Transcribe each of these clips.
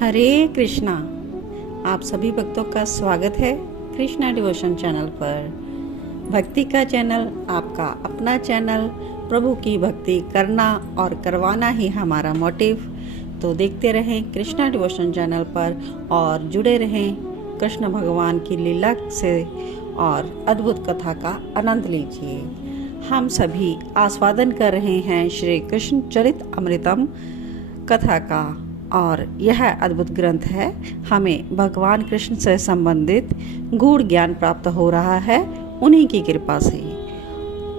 हरे कृष्णा। आप सभी भक्तों का स्वागत है कृष्णा डिवोशन चैनल पर। भक्ति का चैनल, आपका अपना चैनल। प्रभु की भक्ति करना और करवाना ही हमारा मोटिव। तो देखते रहें कृष्णा डिवोशन चैनल पर और जुड़े रहें कृष्ण भगवान की लीला से और अद्भुत कथा का आनंद लीजिए। हम सभी आस्वादन कर रहे हैं श्री कृष्ण चरित अमृतम कथा का, और यह अद्भुत ग्रंथ है। हमें भगवान कृष्ण से संबंधित गूढ़ ज्ञान प्राप्त हो रहा है उन्हीं की कृपा से।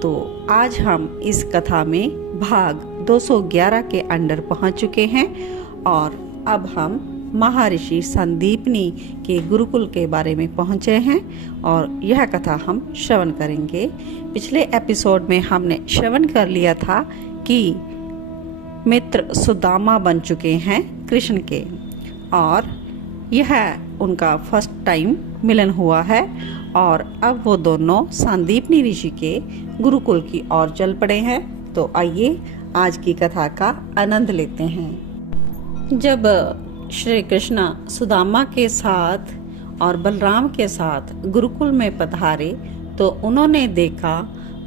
तो आज हम इस कथा में भाग 211 के अंडर पहुंच चुके हैं और अब हम महर्षि संदीपनी के गुरुकुल के बारे में पहुंचे हैं और यह कथा हम श्रवण करेंगे। पिछले एपिसोड में हमने श्रवण कर लिया था कि मित्र सुदामा बन चुके हैं कृष्ण के और यह उनका फर्स्ट टाइम मिलन हुआ है और अब वो दोनों संदीपनी ऋषि के गुरुकुल की ओर चल पड़े हैं। तो आइए आज की कथा का आनंद लेते हैं। जब श्री कृष्ण सुदामा के साथ और बलराम के साथ गुरुकुल में पधारे तो उन्होंने देखा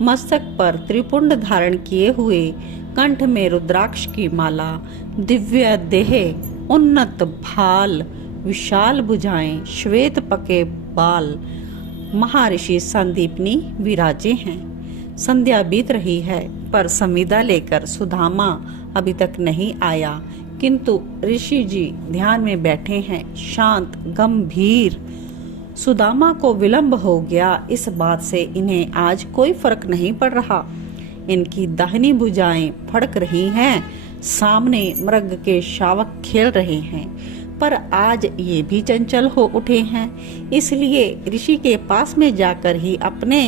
मस्तक पर त्रिपुंड धारण किए हुए, कंठ में रुद्राक्ष की माला, दिव्य देह, उन्नत भाल, विशाल भुजाएं, श्वेत पके बाल महर्षि संदीपनी विराजे हैं। संध्या बीत रही है पर संविदा लेकर सुदामा अभी तक नहीं आया, किंतु ऋषि जी ध्यान में बैठे हैं, शांत गंभीर। सुदामा को विलंब हो गया, इस बात से इन्हें आज कोई फर्क नहीं पड़ रहा। इनकी दाहिनी भुजाएं फड़क रही हैं, सामने मृग के शावक खेल रहे हैं, पर आज ये भी चंचल हो उठे हैं, इसलिए ऋषि के पास में जाकर ही अपने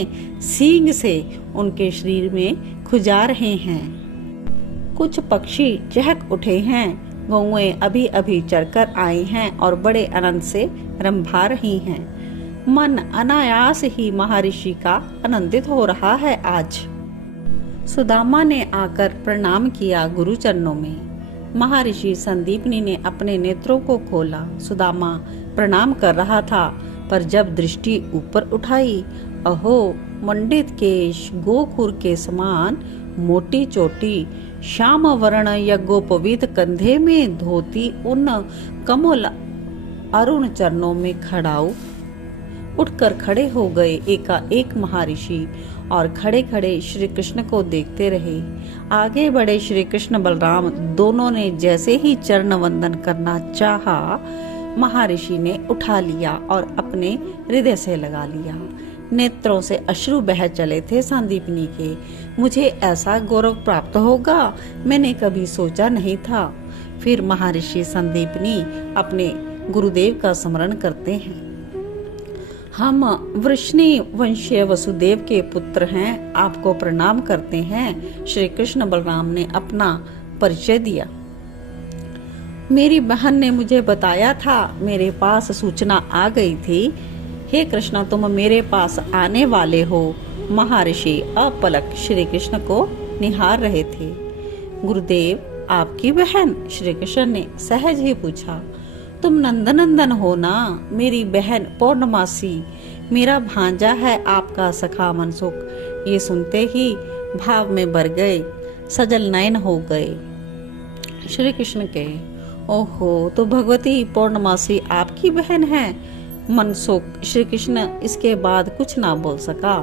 सींग से उनके शरीर में खुजा रहे हैं। कुछ पक्षी चहक उठे हैं, गौएं अभी अभी चरकर आए हैं और बड़े आनंद से रंभा रही हैं। मन अनायास ही महर्षि का आनंदित हो रहा है आज। सुदामा ने आकर प्रणाम किया गुरु चरणों में। महर्षि संदीपनी ने अपने नेत्रों को खोला। सुदामा प्रणाम कर रहा था, पर जब दृष्टि ऊपर उठाई, अहो, मंडित केश, गोखुर के समान मोटी चोटी, श्याम वर्ण यज्ञोपवीत, कंधे में धोती, उन कमल अरुण चरणों में खड़ाऊ। उठकर खड़े हो गए एकाएक महर्षि और खड़े खड़े श्री कृष्ण को देखते रहे। आगे बढ़े श्री कृष्ण बलराम दोनों ने जैसे ही चरण वंदन करना चाहा, महर्षि ने उठा लिया और अपने हृदय से लगा लिया। नेत्रों से अश्रु बह चले थे संदीपनी के। मुझे ऐसा गौरव प्राप्त होगा, मैंने कभी सोचा नहीं था। फिर महर्षि संदीपनी अपने गुरुदेव का स्मरण करते हैं। हम वृष्णि वंशीय वसुदेव के पुत्र हैं, आपको प्रणाम करते हैं। श्री कृष्ण बलराम ने अपना परिचय दिया। मेरी बहन ने मुझे बताया था, मेरे पास सूचना आ गई थी। हे कृष्ण, तुम मेरे पास आने वाले हो। महर्षि अपलक श्री कृष्ण को निहार रहे थे। गुरुदेव, आपकी बहन? श्री कृष्ण ने सहज ही पूछा। तुम नंदनंदन हो ना? मेरी बहन पौर्णमासी, मेरा भांजा है आपका सखा मनसुख। ये सुनते ही भाव में भर गए, सजल नयन हो गए। श्री कृष्ण के ओहो, तो भगवती पौर्णमासी आपकी बहन है? मनसुख श्री कृष्ण इसके बाद कुछ ना बोल सका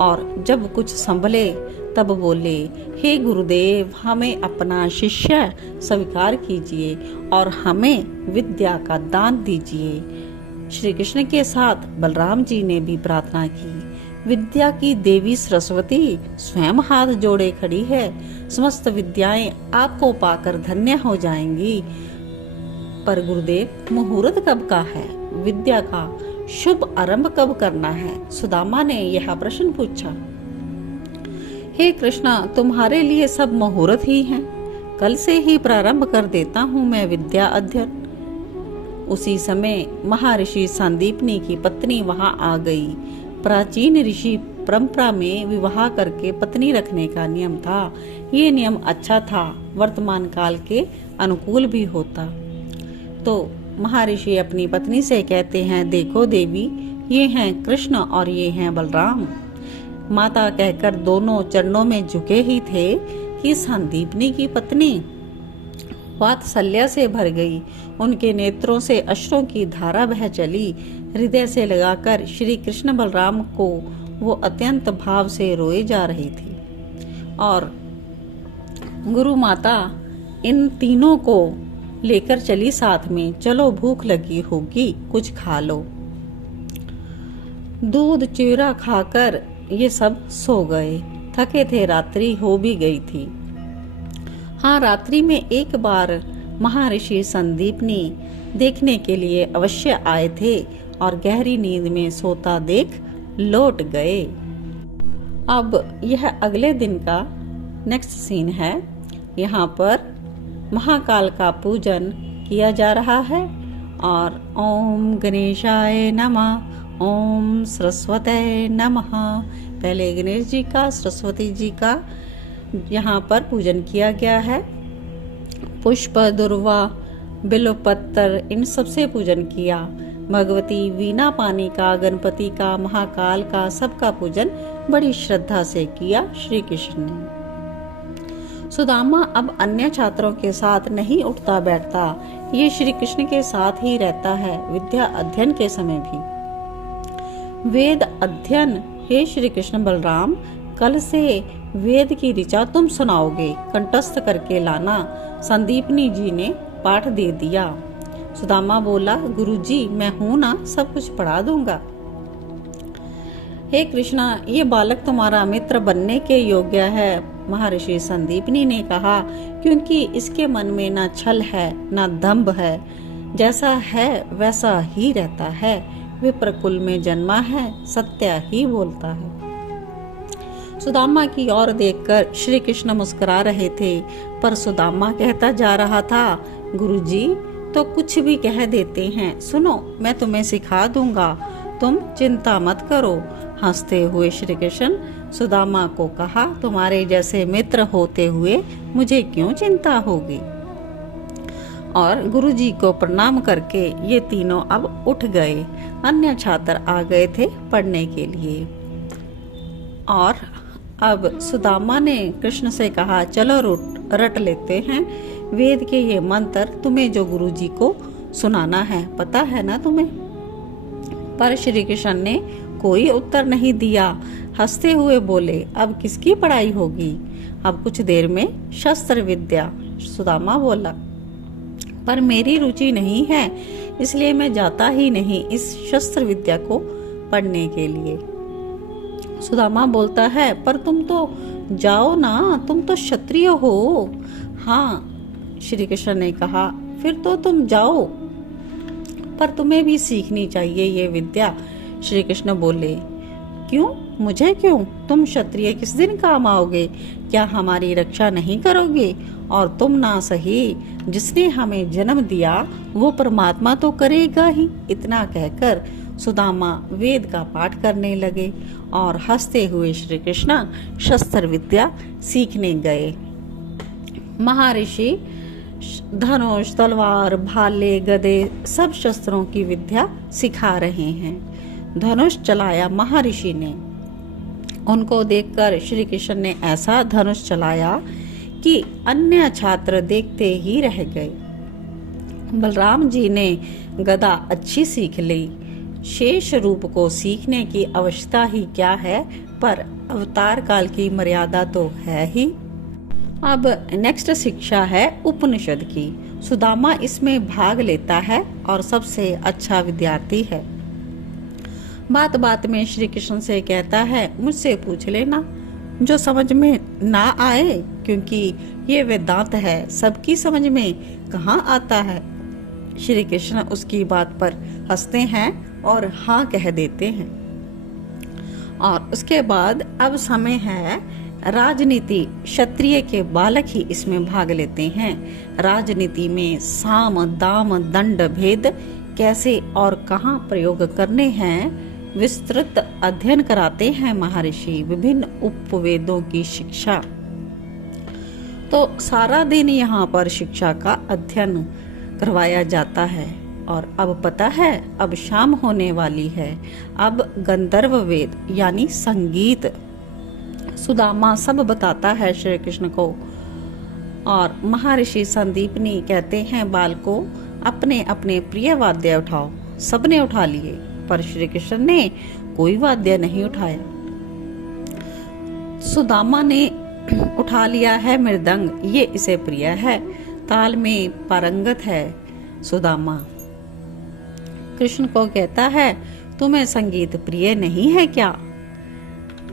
और जब कुछ संभले तब बोले, हे गुरुदेव, हमें अपना शिष्य स्वीकार कीजिए और हमें विद्या का दान दीजिए। श्री कृष्ण के साथ बलराम जी ने भी प्रार्थना की। विद्या की देवी सरस्वती स्वयं हाथ जोड़े खड़ी है। समस्त विद्याएं आपको पाकर धन्य हो जाएंगी। पर गुरुदेव, मुहूर्त कब का है? विद्या का शुभ आरंभ कब करना है? सुदामा ने यह प्रश्न पूछा। हे कृष्णा, तुम्हारे लिए सब मुहूर्त ही हैं। कल से ही प्रारंभ कर देता हूँ मैं विद्या अध्ययन। उसी समय महर्षि संदीपनी की पत्नी वहां आ गई। प्राचीन ऋषि परंपरा में विवाह करके पत्नी रखने का नियम था। ये नियम अच्छा था, वर्तमान काल के अनुकूल भी होता। तो महर्षि अपनी पत्नी से कहते हैं, देखो देवी, ये हैं कृष्ण और ये हैं बलराम। माता कहकर दोनों चरणों में झुके ही थे कि संदीपनी की पत्नी वात्सल्य से भर गई। उनके नेत्रों से अश्रों की धारा बह चली। हृदय से लगाकर श्री कृष्ण बलराम को वो अत्यंत भाव से रोए जा रही थी। और गुरु माता इन तीनों को लेकर चली साथ में, चलो भूख लगी होगी, कुछ खा लो। दूध चूरा खाकर ये सब सो गए। थके थे, रात्रि हो भी गई थी। हाँ, रात्रि में एक बार महर्षि संदीपनी देखने के लिए अवश्य आए थे और गहरी नींद में सोता देख लौट गए। अब यह अगले दिन का नेक्स्ट सीन है। यहाँ पर महाकाल का पूजन किया जा रहा है और ओम गणेशाय नमः, ओम सरस्वते नमः। पहले गणेश जी का, सरस्वती जी का यहाँ पर पूजन किया गया है। पुष्प, दुर्वा, बिल्वपत्र, इन सबसे पूजन किया। भगवती वीणा पानी का, गणपति का, महाकाल का, सबका पूजन बड़ी श्रद्धा से किया श्री कृष्ण ने। सुदामा अब अन्य छात्रों के साथ नहीं उठता बैठता, ये श्री कृष्ण के साथ ही रहता है, विद्या अध्ययन के समय भी। वेद अध्ययन, हे श्री कृष्ण बलराम, कल से वेद की ऋचा तुम सुनाओगे, कंठस्थ करके लाना। संदीपनी जी ने पाठ दे दिया। सुदामा बोला, गुरुजी मैं हूं ना, सब कुछ पढ़ा दूंगा। हे कृष्णा, ये बालक तुम्हारा मित्र बनने के योग्य है, महर्षि संदीपनी ने कहा, क्योंकि इसके मन में ना छल है ना दंभ है, जैसा है वैसा ही रहता है। विप्र कुल में जन्मा है, सत्य ही बोलता है। सुदामा की ओर देखकर श्री कृष्ण मुस्कुरा रहे थे, पर सुदामा कहता जा रहा था, गुरुजी तो कुछ भी कह देते हैं, सुनो मैं तुम्हें सिखा दूंगा, तुम चिंता मत करो। हंसते हुए श्री कृष्ण सुदामा को कहा, तुम्हारे जैसे मित्र होते हुए मुझे क्यों चिंता होगी। और गुरुजी को प्रणाम करके ये तीनों अब उठ गए। अन्य छात्र आ गए थे पढ़ने के लिए। और अब सुदामा ने कृष्ण से कहा, चलो रट लेते हैं वेद के ये मंत्र, तुम्हें जो गुरुजी को सुनाना है, पता है ना तुम्हें। पर श्री कृष्ण ने कोई उत्तर नहीं दिया। हंसते हुए बोले, अब किसकी पढ़ाई होगी, अब कुछ देर में शस्त्र विद्या। सुदामा बोला, पर मेरी रुचि नहीं है, इसलिए मैं जाता ही नहीं इस शस्त्र विद्या को पढ़ने के लिए। सुदामा बोलता है, पर तुम तो जाओ ना, तुम तो क्षत्रिय हो। हाँ, श्री कृष्ण ने कहा, फिर तो तुम जाओ, पर तुम्हें भी सीखनी चाहिए ये विद्या। श्री कृष्ण बोले, क्यों, मुझे क्यों, तुम क्षत्रिय किस दिन काम आओगे, क्या हमारी रक्षा नहीं करोगे। और तुम ना सही, जिसने हमें जन्म दिया वो परमात्मा तो करेगा ही। इतना कहकर सुदामा वेद का पाठ करने लगे और हंसते हुए श्री कृष्ण शस्त्र विद्या सीखने गए। महर्षि धनुष, तलवार, भाले, गदे सब शस्त्रों की विद्या सिखा रहे हैं। धनुष चलाया महर्षि ने। उनको देखकर श्री कृष्ण ने ऐसा धनुष चलाया कि अन्य छात्र देखते ही रह गए। बलराम जी ने गदा अच्छी सीख ली। शेष रूप को सीखने की आवश्यकता ही क्या है, पर अवतार काल की मर्यादा तो है ही। अब नेक्स्ट शिक्षा है उपनिषद की। सुदामा इसमें भाग लेता है और सबसे अच्छा विद्यार्थी है। बात बात में श्री कृष्ण से कहता है, मुझसे पूछ लेना जो समझ में ना आए, क्योंकि ये वेदांत है, सबकी समझ में कहाँ आता है। श्री कृष्ण उसकी बात पर हंसते हैं और हाँ कह देते हैं। और उसके बाद अब समय है राजनीति। क्षत्रिय के बालक ही इसमें भाग लेते हैं। राजनीति में साम, दाम, दंड भेद कैसे और कहाँ प्रयोग करने हैं, विस्तृत अध्ययन कराते हैं महर्षि। विभिन्न उपवेदों की शिक्षा, तो सारा दिन यहाँ पर शिक्षा का अध्ययन करवाया जाता है। और अब पता है, अब शाम होने वाली है, अब गंधर्व वेद यानी संगीत सुदामा सब बताता है श्री कृष्ण को। और महर्षि संदीपनी कहते हैं, बालकों अपने अपने प्रिय वाद्य उठाओ। सबने उठा लिए, पर श्री कृष्ण ने कोई वाद्य नहीं उठाया। सुदामा ने उठा लिया है मृदंग, ये इसे प्रिय है, ताल में पारंगत है सुदामा। कृष्ण को कहता है, तुम्हें संगीत प्रिय नहीं है क्या?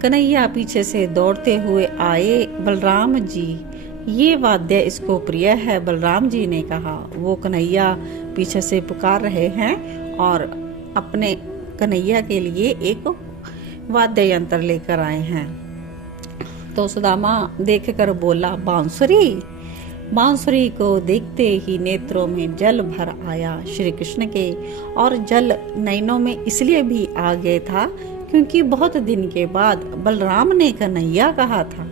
कन्हैया पीछे से दौड़ते हुए आए, बलराम जी ये वाद्य इसको प्रिय है। बलराम जी ने कहा। वो कन्हैया पीछे से पुकार रहे हैं और अपने कन्हैया के लिए एक वाद्य यंत्र लेकर आए हैं। तो सुदामा देखकर बोला, बांसुरी। बांसुरी को देखते ही नेत्रों में जल भर आया श्री कृष्ण के, और जल नैनों में इसलिए भी आ गया था क्योंकि बहुत दिन के बाद बलराम ने कन्हैया कहा था।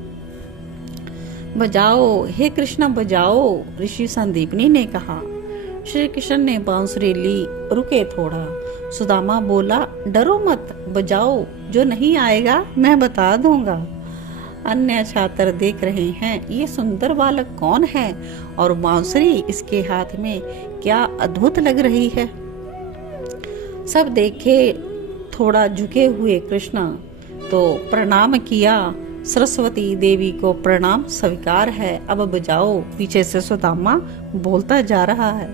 बजाओ हे कृष्ण बजाओ, ऋषि संदीपनी ने कहा। श्री कृष्ण ने बांसुरी ली, रुके थोड़ा। सुदामा बोला, डरो मत, बजाओ, जो नहीं आएगा मैं बता दूंगा। अन्य छात्र देख रहे हैं ये सुंदर बालक कौन है और बांसुरी इसके हाथ में क्या अद्भुत लग रही है। सब देखे थोड़ा झुके हुए कृष्ण तो प्रणाम किया। सरस्वती देवी को प्रणाम स्वीकार है, अब बजाओ। पीछे से सुदामा बोलता जा रहा है।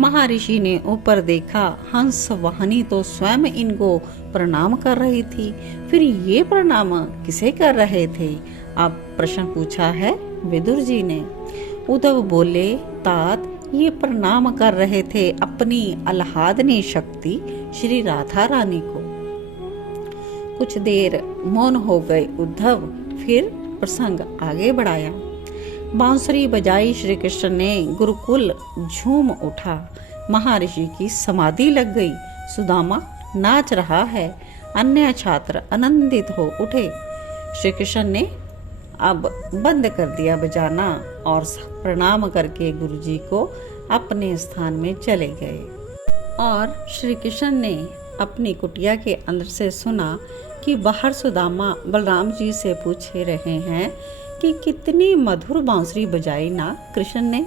महर्षि ने ऊपर देखा, हंस वाहनी तो स्वयं इनको प्रणाम कर रही थी। फिर ये प्रणाम किसे कर रहे थे? अब प्रश्न पूछा है विदुर जी ने। उद्धव बोले, तात ये प्रणाम कर रहे थे अपनी आह्लादनी शक्ति श्री राधा रानी को। कुछ देर मौन हो गए उद्धव, फिर प्रसंग आगे बढ़ाया। बांसुरी बजाई श्री कृष्ण ने, गुरुकुल झूम उठा। महर्षि की समाधि लग गई। सुदामा नाच रहा है, अन्य छात्र आनंदित हो उठे। श्री कृष्ण ने अब बंद कर दिया बजाना और प्रणाम करके गुरुजी को अपने स्थान में चले गए। और श्री कृष्ण ने अपनी कुटिया के अंदर से सुना कि बाहर सुदामा बलराम जी से पूछ रहे हैं कि कितनी मधुर बांसुरी बजाई ना कृष्ण ने।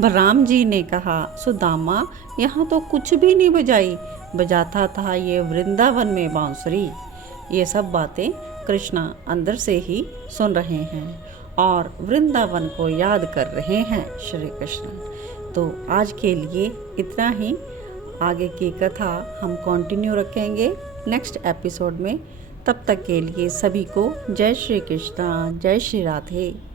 बलराम जी ने कहा, सुदामा यहाँ तो कुछ भी नहीं बजाई, बजाता था ये वृंदावन में बांसुरी। ये सब बातें कृष्ण अंदर से ही सुन रहे हैं और वृंदावन को याद कर रहे हैं श्री कृष्ण। तो आज के लिए इतना ही। आगे की कथा हम कंटिन्यू रखेंगे नेक्स्ट एपिसोड में। तब तक के लिए सभी को जय श्री कृष्ण, जय श्री राधे।